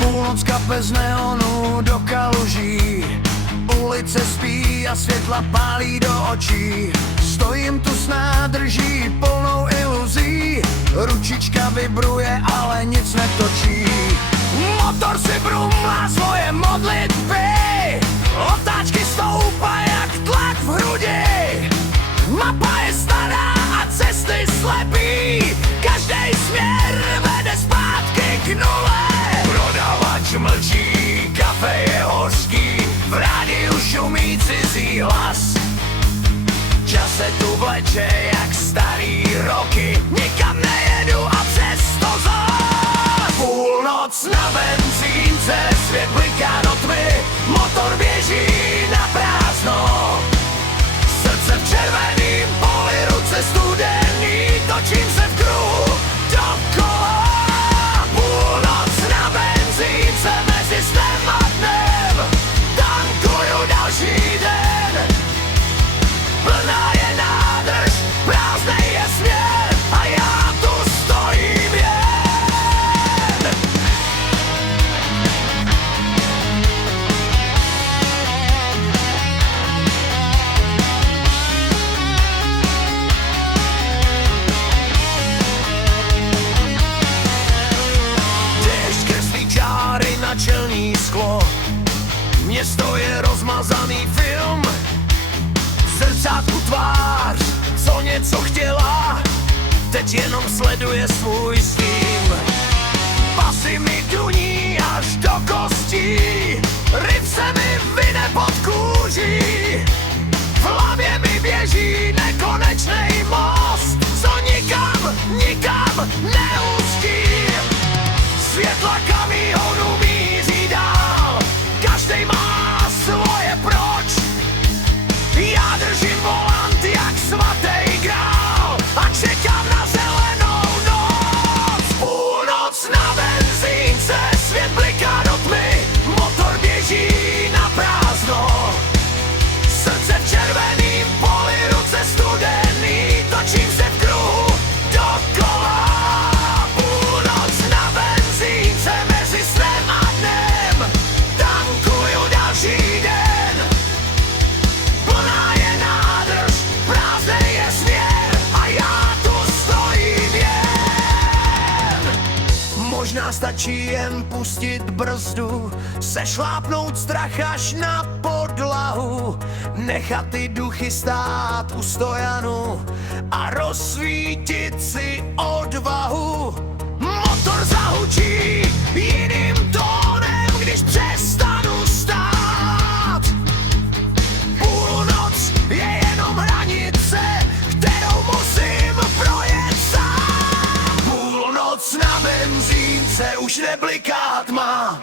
Půlnocka bez neonu do kaluží, ulice spí a světla pálí do očí. Stojím tu s nádrží plnou iluzí, ručička vibruje, ale nic netočí. Motor si brumlá svoje modlitby, otáčky stoupají jak tlak v hrudi. Mapa je stará a cesty slepý, každej směr vede zpátky k nule. Prodavač mlčí, kafe je hořký, v rádiu šumí cizí hlas. Čas se tu vleče jak starý roky, nikam nejedu a přesto zas. Půlnoc na benzínce, svět bliká do tmy, motor běží na prázdno. Srdce v červeným poli, ruce studený, točím se v kruhu dokola. Půlnoc na benzínce, mezi snem a dnem, tankuju další den. Plná je nádrž, prázdnej je směr a já tu stojím jen. Déšť kreslí čáry na čelní sklo, město je rozmazaný film. V zrcátku tvář, co něco chtěla, teď jenom sleduje svůj stín. Basy mi duní až do kostí, ryb se mi vyne pod kůží. V hlavě mi běží nekonečnej most, co nikam neústí. Světla kamionů míří dál, každej má svoje proč. Já držím volant jak svatý grál a čekám na zelenou noc. Půlnoc na benzínce, svět bliká do tmy, motor běží na prázdno. Srdce v červeným poli, ruce studený, točím se v kruhu dokola. Půlnoc na benzínce, mezi snem a dnem, tankuju další den. Plná je nádrž, prázdnej je směr a já tu stojím jen. Možná stačí jen pustit brzdu, sešlápnout strach až na podlahu, nechat ty duchy stát u stojanu a rozsvítit si odvahu. Motor zahučí jiným tónem, když přestanu stát. Půlnoc je jenom hranice, kterou musím projet sám. Půlnoc na benzínce, už nebliká tma,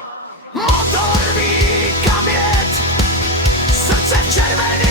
motor ví kam jet, srdce v červený